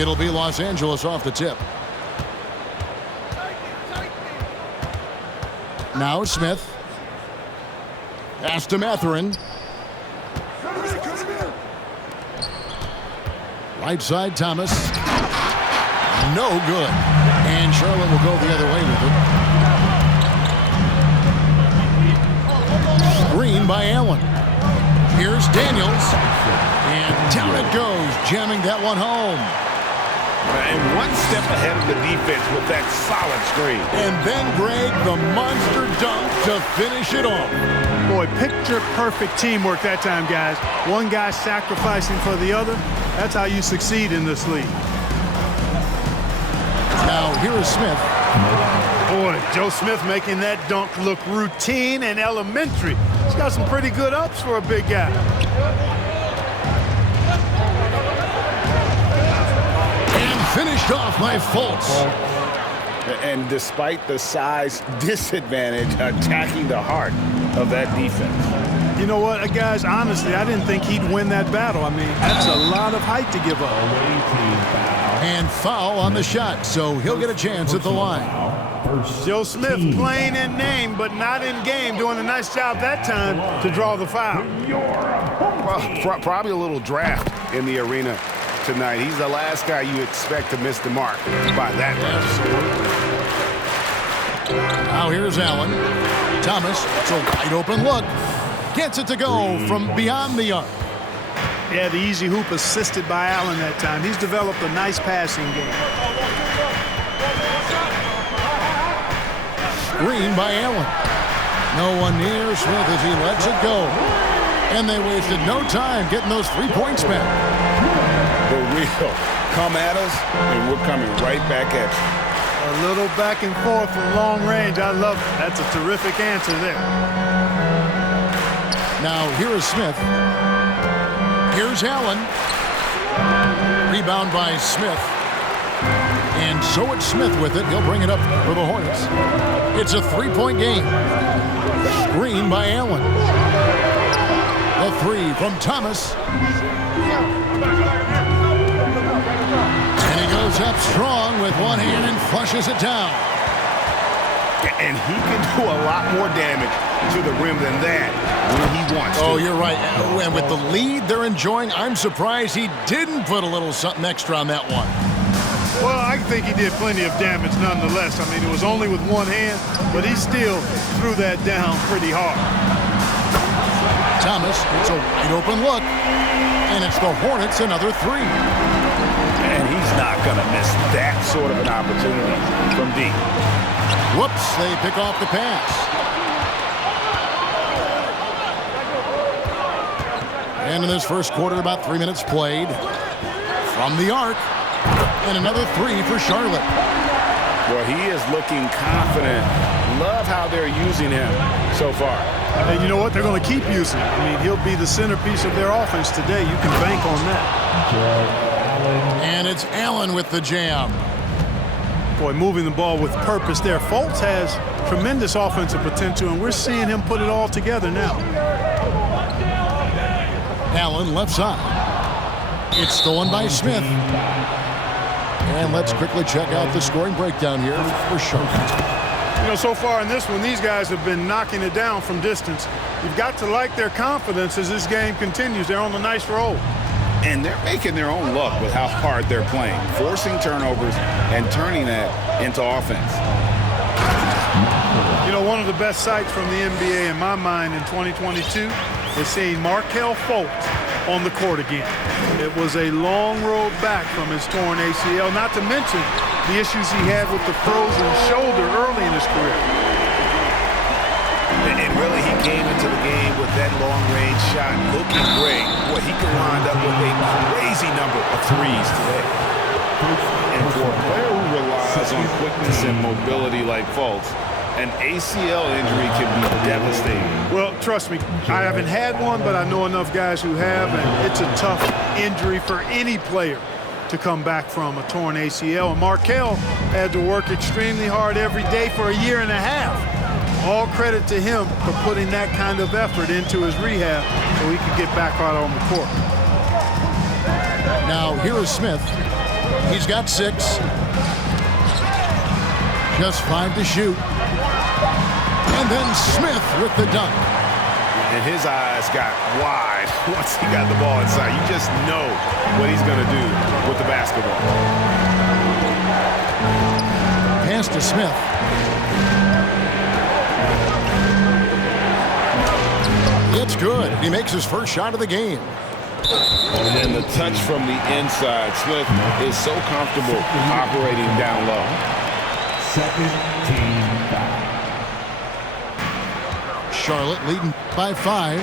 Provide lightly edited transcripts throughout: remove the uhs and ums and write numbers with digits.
It'll be Los Angeles off the tip. Now Smith. Pass to Matherin. Right side, Thomas. No good. And Charlotte will go the other way with it. Screen by Allen. Here's Daniels. And down it goes, jamming that one home. And one step ahead of the defense with that solid screen. And then, Greg, the monster dunk to finish it off. Boy, picture-perfect teamwork that time, guys. One guy sacrificing for the other. That's how you succeed in this league. Now, here is Smith. Boy, Joe Smith making that dunk look routine and elementary. He's got some pretty good ups for a big guy. Finished off by Fultz. And despite the size disadvantage, attacking the heart of that defense. You know what, guys, honestly, I didn't think he'd win that battle. I mean, that's a lot of height to give up. And foul on the shot, so he'll get a chance at the line. Joe Smith playing in name, but not in game, doing a nice job that time to draw the foul. Well, probably a little draft in the arena tonight. He's the last guy you expect to miss the mark by that much. Now here's Allen. Thomas, it's a wide open look. Gets it to go from beyond the arc. Yeah, the easy hoop assisted by Allen that time. He's developed a nice passing game. Screen by Allen. No one near Smith as he lets it go. And they wasted no time getting those 3 points back. The real come at us, and we're coming right back at you. A little back and forth from long range. I love it. That's a terrific answer there. Now here is Smith. Here's Allen. Rebound by Smith. And so it's Smith with it. He'll bring it up for the Hornets. It's a 3-point game. Screen by Allen. The three from Thomas. And he goes up strong with one hand and flushes it down. And he can do a lot more damage to the rim than that when he wants to. Oh, you're right. And with the lead they're enjoying, I'm surprised he didn't put a little something extra on that one. Well, I think he did plenty of damage nonetheless. I mean, it was only with one hand, but he still threw that down pretty hard. Thomas, it's a wide open look. And it's the Hornets another three. And he's not going to miss that sort of an opportunity from deep. Whoops, they pick off the pass. And in this first quarter, about 3 minutes played. From the arc. And another three for Charlotte. Well, he is looking confident. Love how they're using him so far. And you know what? They're going to keep using him. I mean, he'll be the centerpiece of their offense today. You can bank on that. And it's Allen with the jam. Boy, moving the ball with purpose there. Fultz has tremendous offensive potential, and we're seeing him put it all together now. Allen left side. It's stolen by Smith. And let's quickly check out the scoring breakdown here for Charlotte. You know, so far in this one, these guys have been knocking it down from distance. You've got to like their confidence as this game continues. They're on a nice roll. And they're making their own luck with how hard they're playing, forcing turnovers and turning that into offense. You know, one of the best sights from the NBA in my mind in 2022 is seeing Markelle Fultz on the court again. It was a long road back from his torn ACL, not to mention the issues he had with the frozen shoulder early in his career. And really, he came into the game with that long-range shot looking great. Boy, he could wind up with a crazy number of threes today. And for a player who relies on quickness and mobility like Fultz, an ACL injury can be devastating. Well, trust me, I haven't had one, but I know enough guys who have, and it's a tough injury for any player to come back from, a torn ACL. And Markelle had to work extremely hard every day for a year and a half. All credit to him for putting that kind of effort into his rehab so he could get back out on the court. Now, here is Smith. He's got 6. Just 5 to shoot. And then Smith with the dunk. And his eyes got wide once he got the ball inside. You just know what he's going to do with the basketball. Pass to Smith. It's good. He makes his first shot of the game. And the touch from the inside. Smith is so comfortable operating down low. Second team foul. Charlotte leading by 5.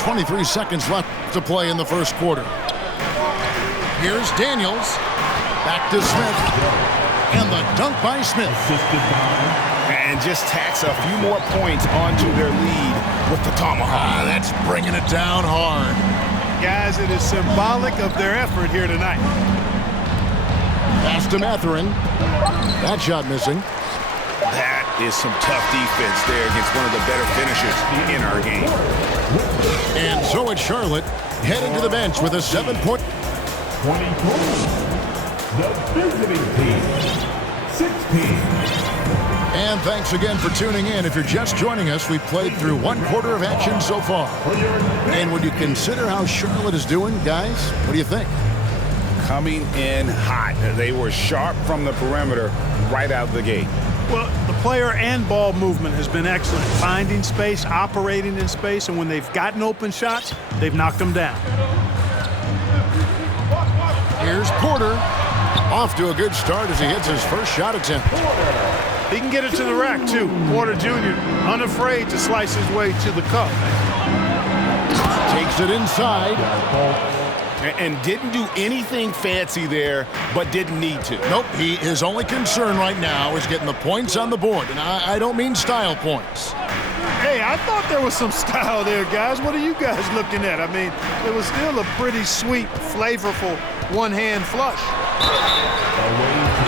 .23 seconds left to play in the first quarter. Here's Daniels. Back to Smith. And the dunk by Smith. And just tacks a few more points onto their lead with the tomahawk. That's bringing it down hard. Guys, it is symbolic of their effort here tonight. Pass to Mathurin. That shot missing. That is some tough defense there against one of the better finishers in our game. And so it's Charlotte heading to the bench with a 7-point. 24. The visiting team. 16. And thanks again for tuning in. If you're just joining us, we've played through 1 quarter of action so far. And when you consider how Charlotte is doing, guys, what do you think? Coming in hot. They were sharp from the perimeter right out the gate. Well, the player and ball movement has been excellent. Finding space, operating in space, and when they've gotten open shots, they've knocked them down. Here's Porter. Off to a good start as he hits his first shot attempt. He can get it to the rack, too. Porter Jr. unafraid to slice his way to the cup. Takes it inside. And didn't do anything fancy there, but didn't need to. Nope, his only concern right now is getting the points on the board. And I don't mean style points. Hey, I thought there was some style there, guys. What are you guys looking at? I mean, it was still a pretty sweet, flavorful one-hand flush.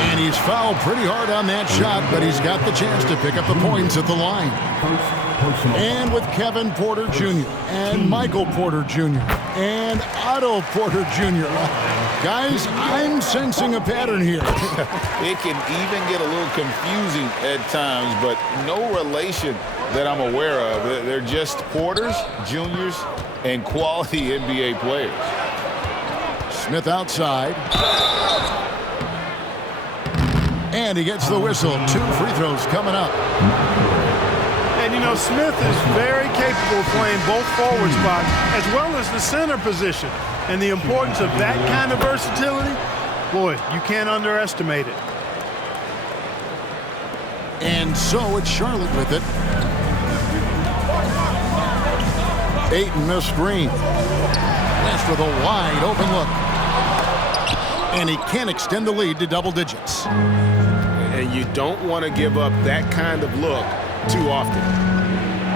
And he's fouled pretty hard on that shot, but he's got the chance to pick up the points at the line. And with Kevin Porter Jr. and Michael Porter Jr. and Otto Porter Jr. Guys, I'm sensing a pattern here. It can even get a little confusing at times, but no relation that I'm aware of. They're just Porters, Juniors, and quality NBA players. Smith outside. And he gets the whistle. 2 free throws coming up. And, you know, Smith is very capable of playing both forward spots as well as the center position. And the importance of that kind of versatility, boy, you can't underestimate it. And so it's Charlotte with it. Ayton missed screen. West with a wide open look. And he can't extend the lead to double digits. And you don't want to give up that kind of look too often.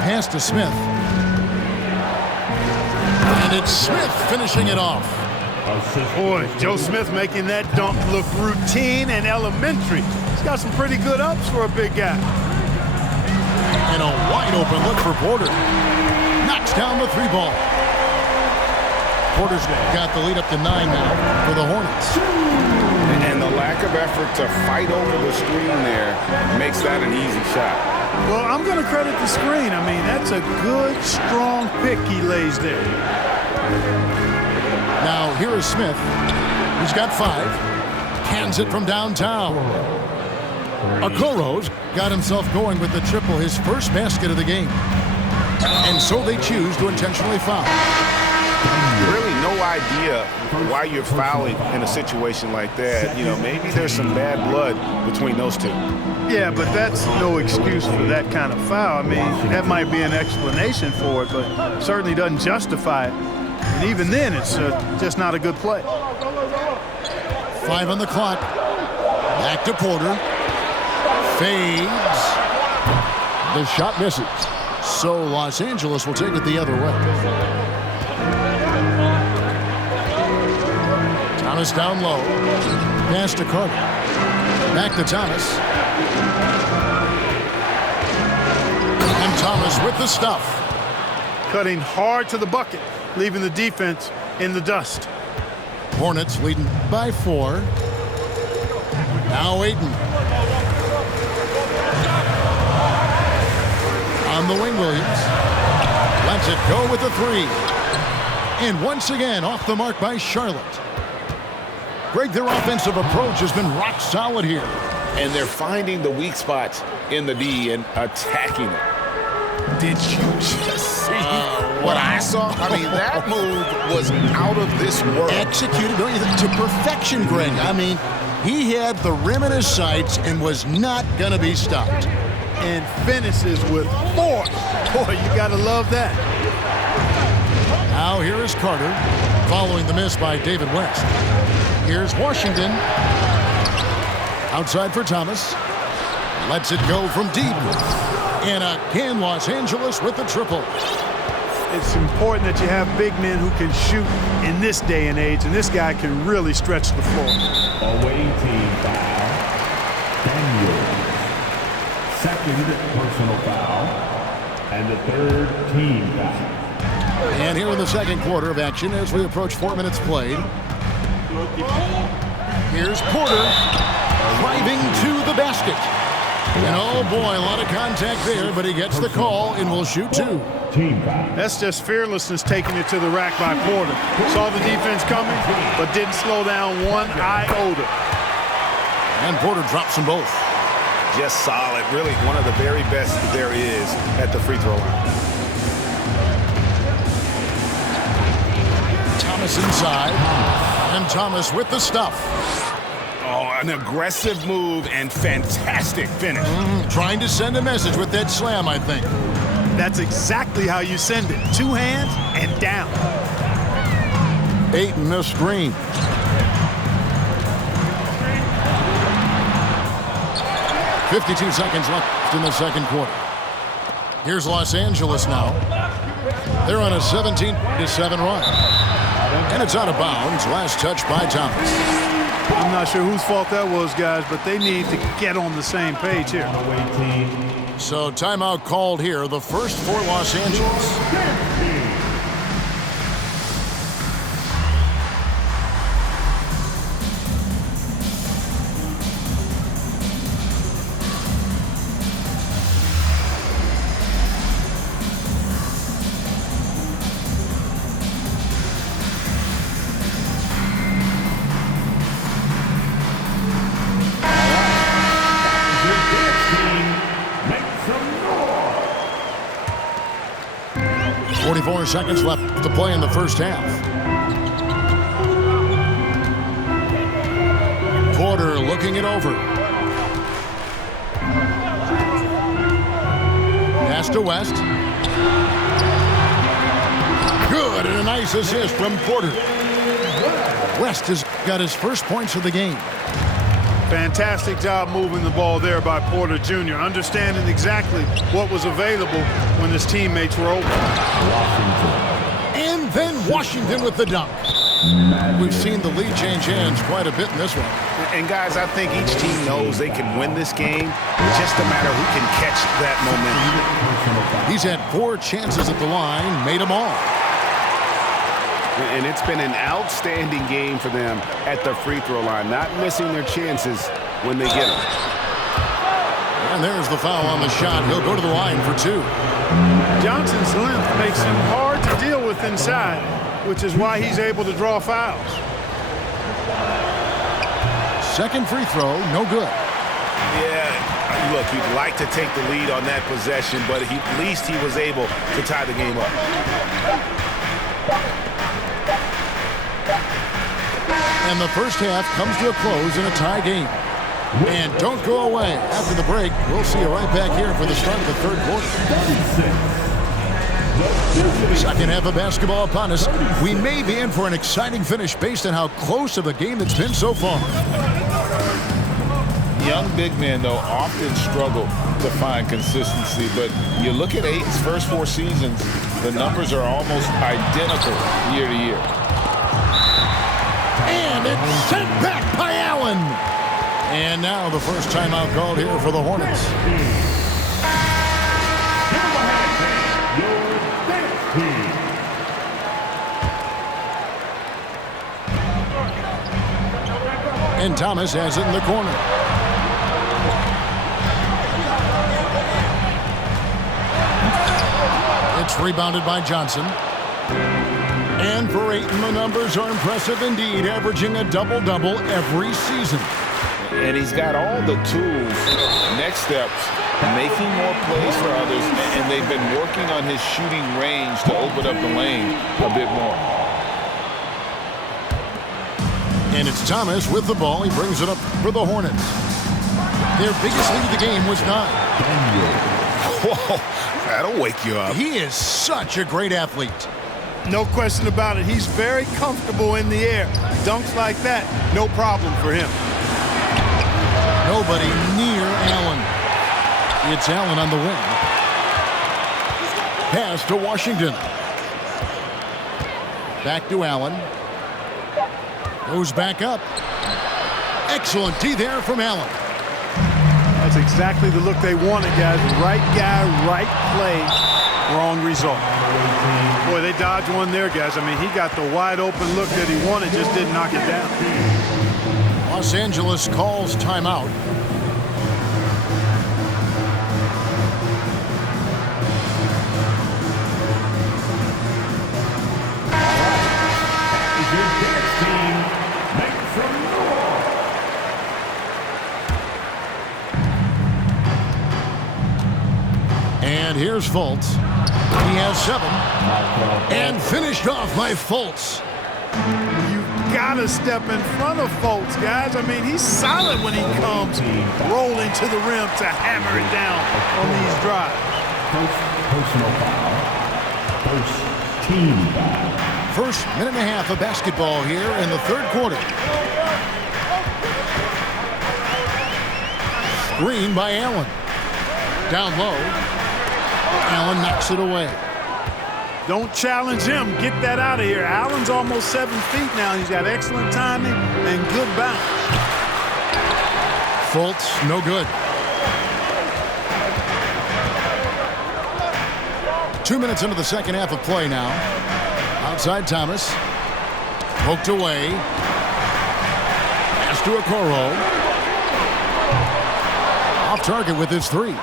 Pass to Smith. And it's Smith finishing it off. Boy, Joe Smith making that dunk look routine and elementary. He's got some pretty good ups for a big guy. And a wide open look for Porter. Knocks down the 3 ball. Porter's got the lead up to 9 now for the Hornets. And the lack of effort to fight over the screen there makes that an easy shot. Well, I'm going to credit the screen. I mean, that's a good, strong pick he lays there. Now, here is Smith. He's got 5. Cans it from downtown. Okoro's got himself going with the triple, his first basket of the game. And so they choose to intentionally foul. Really no idea why you're fouling in a situation like that. You know, maybe there's some bad blood between those two. Yeah, but that's no excuse for that kind of foul. I mean, that might be an explanation for it, but certainly doesn't justify it. And even then, it's just not a good play. 5 on the clock. Back to Porter. Fades. The shot misses. So Los Angeles will take it the other way. Thomas down low. Pass to Carter. Back to Thomas. And Thomas with the stuff. Cutting hard to the bucket. leaving the defense in the dust. Hornets leading by 4. Now Ayton. On the wing, Williams. Lets it go with the 3. And once again, off the mark by Charlotte. Greg, their offensive approach has been rock solid here. And they're finding the weak spots in the D and attacking it. Did you just see what I saw? I mean, that move was out of this world. Executed to perfection, Greg. I mean, he had the rim in his sights and was not going to be stopped. And finishes with force. Boy, you got to love that. Now here is Carter, following the miss by David West. Here's Washington. Outside for Thomas. Lets it go from deep. And again, Los Angeles with the triple. It's important that you have big men who can shoot in this day and age, and this guy can really stretch the floor. Away team foul. Daniels. Second personal foul. And the third team foul. And here in the second quarter of action as we approach 4 minutes played. Here's Porter driving to the basket. And oh boy, a lot of contact there, but he gets the call and will shoot 2. That's just fearlessness taking it to the rack by Porter. Saw the defense coming, but didn't slow down one iota. And Porter drops them both. Just solid. Really one of the very best there is at the free throw line. Thomas inside. And Thomas with the stuff. Oh, an aggressive move and fantastic finish. Trying to send a message with that slam, I think. That's exactly how you send it. 2 hands and down. Ayton the screen. .52 seconds left in the second quarter. Here's Los Angeles now. They're on a 17-7 run. And it's out of bounds. Last touch by Thomas. I'm not sure whose fault that was, guys, but they need to get on the same page here. So timeout called here, the first for Los Angeles. 44 seconds left to play in the first half. Porter looking it over. Pass to West. Good, and a nice assist from Porter. West has got his first points of the game. Fantastic job moving the ball there by Porter Jr., understanding exactly what was available when his teammates were open. And then Washington with the dunk. We've seen the lead change hands quite a bit in this one. And guys, I think each team knows they can win this game. Just a matter who can catch that momentum. He's had 4 chances at the line, made them all. And it's been an outstanding game for them at the free throw line, not missing their chances when they get them. And there's the foul on the shot. He'll go to the line for 2. Johnson's length makes him hard to deal with inside, which is why he's able to draw fouls. Second free throw, no good. Yeah, look, you'd like to take the lead on that possession, but at least he was able to tie the game up. And the first half comes to a close in a tie game. And don't go away. After the break, we'll see you right back here for the start of the third quarter. Second half of basketball upon us. We may be in for an exciting finish based on how close of a game it's been so far. Young big men, though, often struggle to find consistency. But you look at Ayton's first 4 seasons, the numbers are almost identical year to year. And it's sent back by Allen. And now the first timeout called here for the Hornets. And Thomas has it in the corner. It's rebounded by Johnson. And for Ayton, the numbers are impressive indeed, averaging a double-double every season. And he's got all the tools, next steps, making more plays for others, and they've been working on his shooting range to open up the lane a bit more. And it's Thomas with the ball. He brings it up for the Hornets. Their biggest lead of the game was 9. Whoa, that'll wake you up. He is such a great athlete. No question about it. He's very comfortable in the air. Dunks like that, no problem for him. Nobody near Allen. It's Allen on the wing. Pass to Washington. Back to Allen. Goes back up. Excellent D there from Allen. That's exactly the look they wanted, guys. Right guy, right play, wrong result. Boy, they dodged one there, guys. I mean, he got the wide open look that he wanted, just didn't knock it down. Los Angeles calls timeout. And here's Fultz. He has 7. And finished off by Fultz. You've got to step in front of Fultz, guys. I mean, he's solid when he comes rolling to the rim to hammer it down on these drives. Personal foul. First team foul. First minute and a half of basketball here in the third quarter. Screen by Allen. Down low. Allen knocks it away. Don't challenge him. Get that out of here. Allen's almost 7 feet now. He's got excellent timing and good bounce. Fultz, no good. 2 minutes into the second half of play now. Outside Thomas. Poked away. Pass to Okoro. Off target with his 3.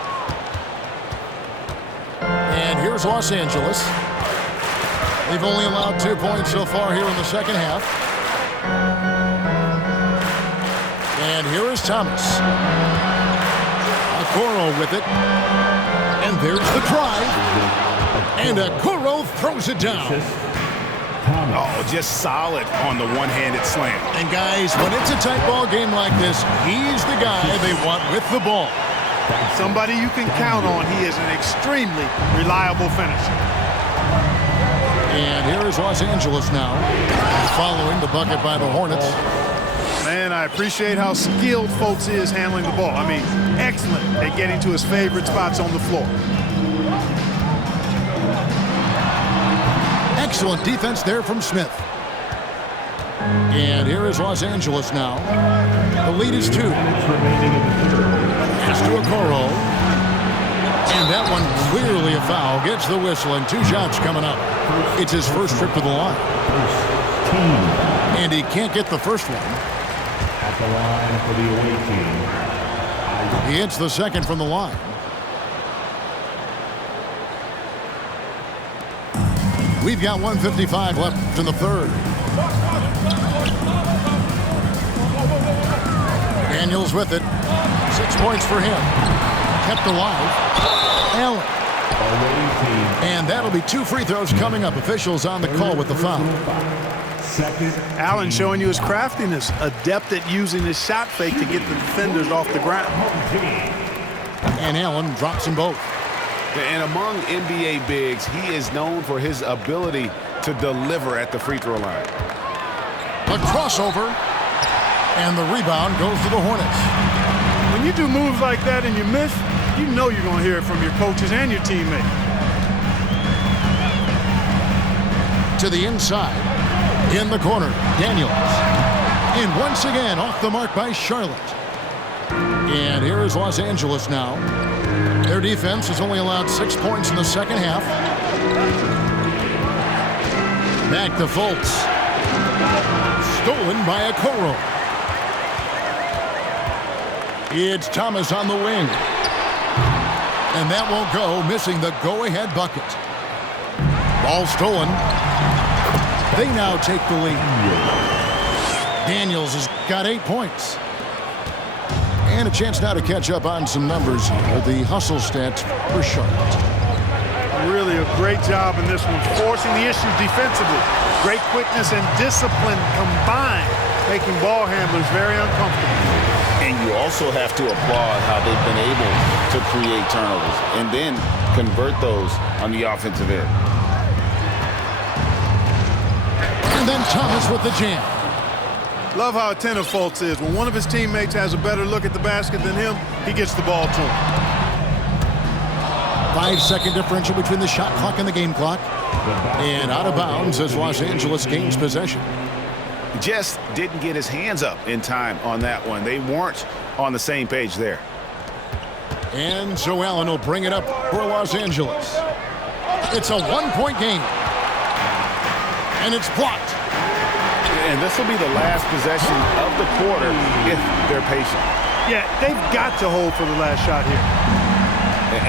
And here's Los Angeles. They've only allowed 2 points so far here in the second half. And here is Thomas. Okoro with it. And there's the drive. And Okoro throws it down. Oh, just solid on the one-handed slam. And guys, when it's a tight ball game like this, he's the guy they want with the ball. Somebody you can count on. He is an extremely reliable finisher. And here is Los Angeles now, following the bucket by the Hornets. Man, I appreciate how skilled Fultz is handling the ball. I mean, excellent at getting to his favorite spots on the floor. Excellent defense there from Smith. And here is Los Angeles now. The lead is 2. Pass to Okoro. And that one clearly a foul. Gets the whistle and 2 shots coming up. It's his first trip to the line. And he can't get the first one. At the line for the away team. He hits the second from the line. We've got 1:55 left in the third. Daniels with it. 6 points for him. Kept alive. Allen. And that'll be 2 free throws coming up. Officials on the call with the foul. Allen showing you his craftiness, adept at using his shot fake to get the defenders off the ground. And Allen drops them both. And among NBA bigs, he is known for his ability to deliver at the free throw line. A crossover. And the rebound goes to the Hornets. When you do moves like that and you miss, you know you're going to hear it from your coaches and your teammates. To the inside. In the corner, Daniels. And once again, off the mark by Charlotte. And here is Los Angeles now. Their defense has only allowed 6 points in the second half. Back to Fultz. Stolen by Okoro. It's Thomas on the wing. And that won't go, missing the go-ahead bucket. Ball stolen. They now take the lead. Daniels has got 8 points. And a chance now to catch up on some numbers here. The hustle stats for Charlotte. Really a great job in this one, forcing the issues defensively. Great quickness and discipline combined, making ball handlers very uncomfortable. And you also have to applaud how they've been able to create turnovers and then convert those on the offensive end. And then Thomas with the jam. Love how attentive Fultz is. When one of his teammates has a better look at the basket than him, he gets the ball to him. 5-second differential between the shot clock and the game clock. And out of bounds as Los Angeles gains possession. Just didn't get his hands up in time on that one. They weren't on the same page there. And so Allen will bring it up for Los Angeles. It's a 1-point game. And it's blocked. And this will be the last possession of the quarter if they're patient. Yeah, they've got to hold for the last shot here.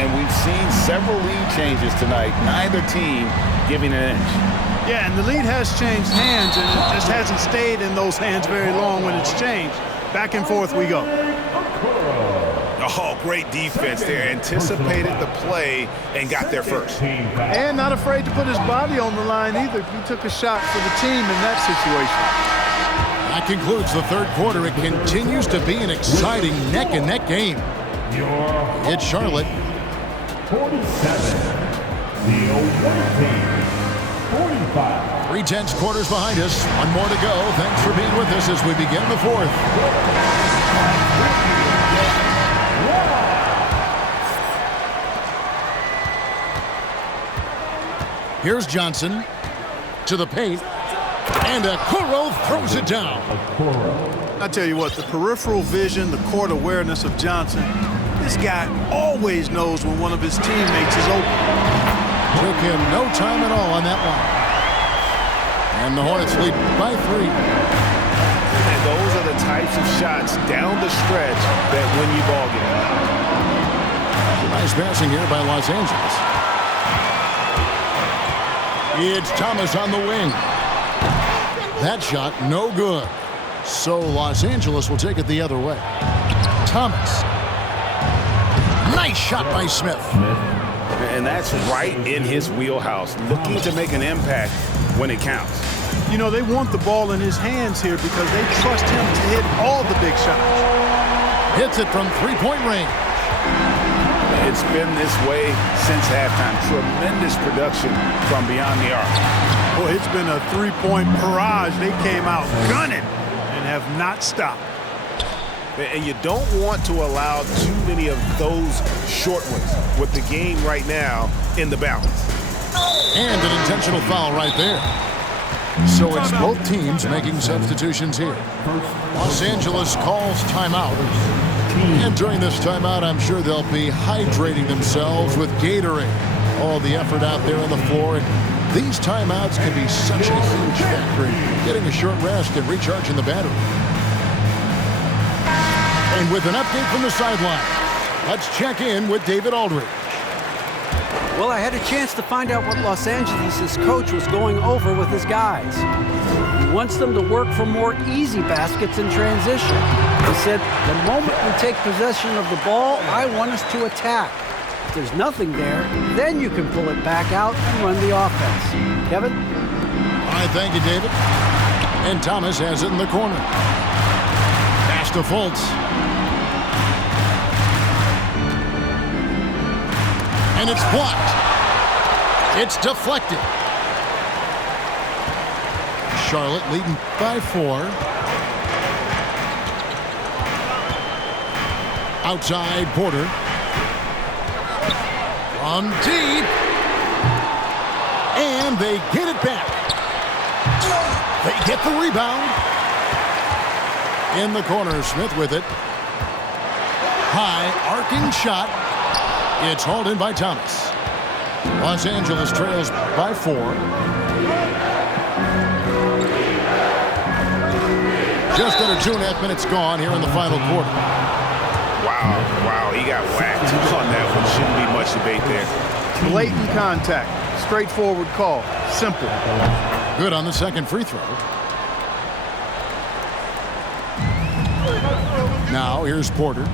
And we've seen several lead changes tonight, neither team giving an inch. Yeah, and the lead has changed hands, and it just hasn't stayed in those hands very long when it's changed. Back and forth we go. Oh, great defense there. Anticipated the play and got there first. And not afraid to put his body on the line either. He took a shot for the team in that situation. That concludes the third quarter. It continues to be an exciting neck-and-neck game. It's Charlotte. 47. The away team. 45. 3/10 quarters behind us. One more to go. Thanks for being with us as we begin the fourth. Here's Johnson to the paint. And Okoro throws it down. I tell you what, the peripheral vision, the court awareness of Johnson, this guy always knows when one of his teammates is open. Took him no time at all on that one. And the Hornets lead by 3. And those are the types of shots down the stretch that win you ball games. Nice passing here by Los Angeles. It's Thomas on the wing. That shot no good. So Los Angeles will take it the other way. Thomas. Nice shot by Smith. And that's right in his wheelhouse, looking to make an impact when it counts. You know, they want the ball in his hands here because they trust him to hit all the big shots. Hits it from three-point range. It's been this way since halftime. Tremendous production from beyond the arc. Boy, it's been a three-point barrage. They came out gunning and have not stopped. And you don't want to allow too many of those short ones with the game right now in the balance. And an intentional foul right there. So it's both teams making substitutions here. Los Angeles calls timeout. And during this timeout, I'm sure they'll be hydrating themselves with Gatorade. All the effort out there on the floor. And these timeouts can be such a huge factor in getting a short rest and recharging the battery. And with an update from the sideline, let's check in with David Aldridge. Well, I had a chance to find out what Los Angeles' coach was going over with his guys. He wants them to work for more easy baskets in transition. He said, the moment we take possession of the ball, I want us to attack. If there's nothing there, then you can pull it back out and run the offense. Kevin? All right, thank you, David. And Thomas has it in the corner. Pass to Fultz. And it's blocked. It's deflected. Charlotte leading by 4. Outside Porter. From deep. And they get it back. They get the rebound. In the corner, Smith with it. High arcing shot. It's hauled in by Thomas. Los Angeles trails by 4. Just under 2.5 minutes gone here in the final quarter. Wow, he got whacked on that one. Shouldn't be much debate there. Blatant contact. Straightforward call. Simple. Good on the second free throw. Now here's Porter.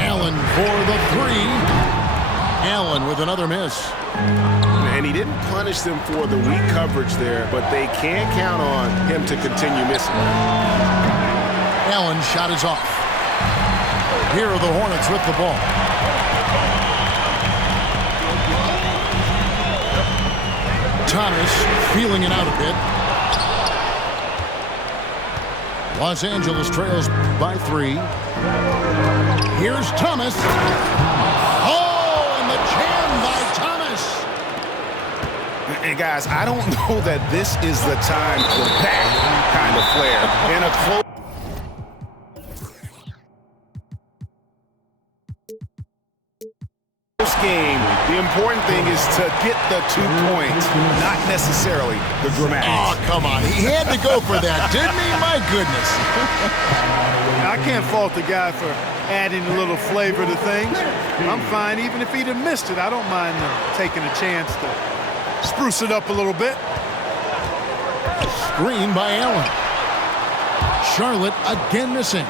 Allen for the three. Allen with another miss. And he didn't punish them for the weak coverage there, but they can count on him to continue missing. Allen's shot is off. Here are the Hornets with the ball. Thomas feeling it out a bit. Los Angeles trails by 3. Here's Thomas. Oh, and the jam by Thomas. And guys, I don't know that this is the time for that kind of flair in a close game. The important thing is to get the 2 points, not necessarily the dramatics. Oh, come on. He had to go for that, didn't he? My goodness. I can't fault the guy for adding a little flavor to things. I'm fine. Even if he'd have missed it, I don't mind taking a chance to spruce it up a little bit. Screen by Allen. Charlotte again missing.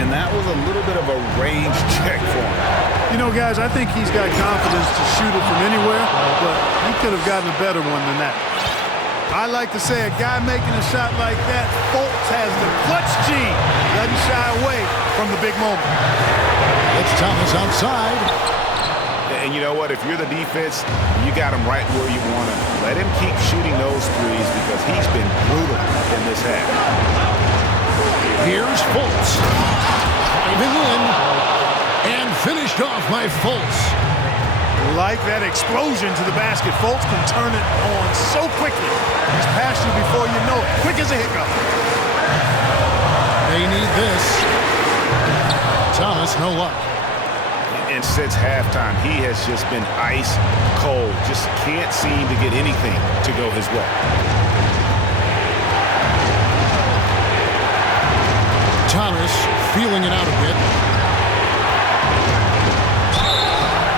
And that was a little bit of a range check for him. You know, guys, I think he's got confidence to shoot it from anywhere, but he could have gotten a better one than that. I like to say a guy making a shot like that, Fultz has the clutch gene. Doesn't shy away from the big moment. It's Thomas outside. And you know what? If you're the defense, you got him right where you want him. Let him keep shooting those threes because he's been brutal in this half. Here's Fultz. Driving in. And finished off by Fultz. Like that explosion to the basket. Fultz can turn it on so quickly. He's past you before you know it. Quick as a hiccup. They need this. Thomas, no luck. And since halftime, he has just been ice cold. Just can't seem to get anything to go his way. Thomas feeling it out a bit.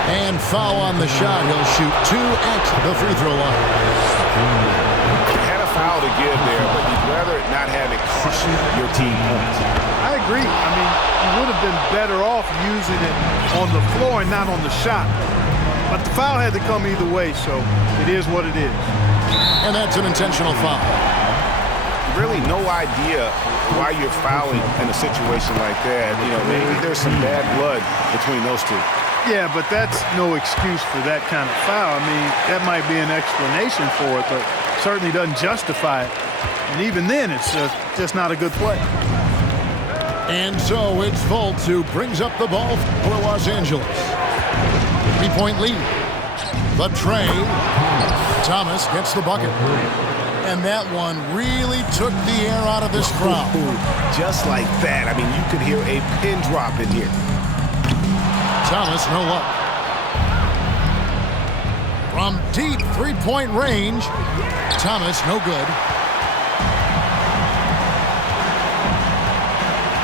And foul on the shot. He'll shoot 2 at the free throw line. Had a foul to give there, but you'd rather not have it cost your team points. I agree. I mean, you would have been better off using it on the floor and not on the shot. But the foul had to come either way, so it is what it is. And that's an intentional foul. Really no idea why you're fouling in a situation like that. You know, maybe there's some bad blood between those two. Yeah, but that's no excuse for that kind of foul. I mean, that might be an explanation for it, but certainly doesn't justify it. And even then, it's just not a good play. And so it's Fultz who brings up the ball for Los Angeles. 3-point lead. The tray. Thomas gets the bucket. And that one really took the air out of this crowd. Just like that. I mean, you could hear a pin drop in here. Thomas, no luck. From deep three-point range, Thomas, no good.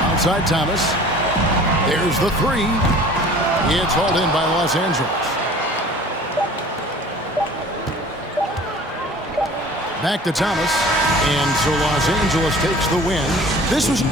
Outside Thomas. There's the three. It's hauled in by Los Angeles. Back to Thomas. And so Los Angeles takes the win. This was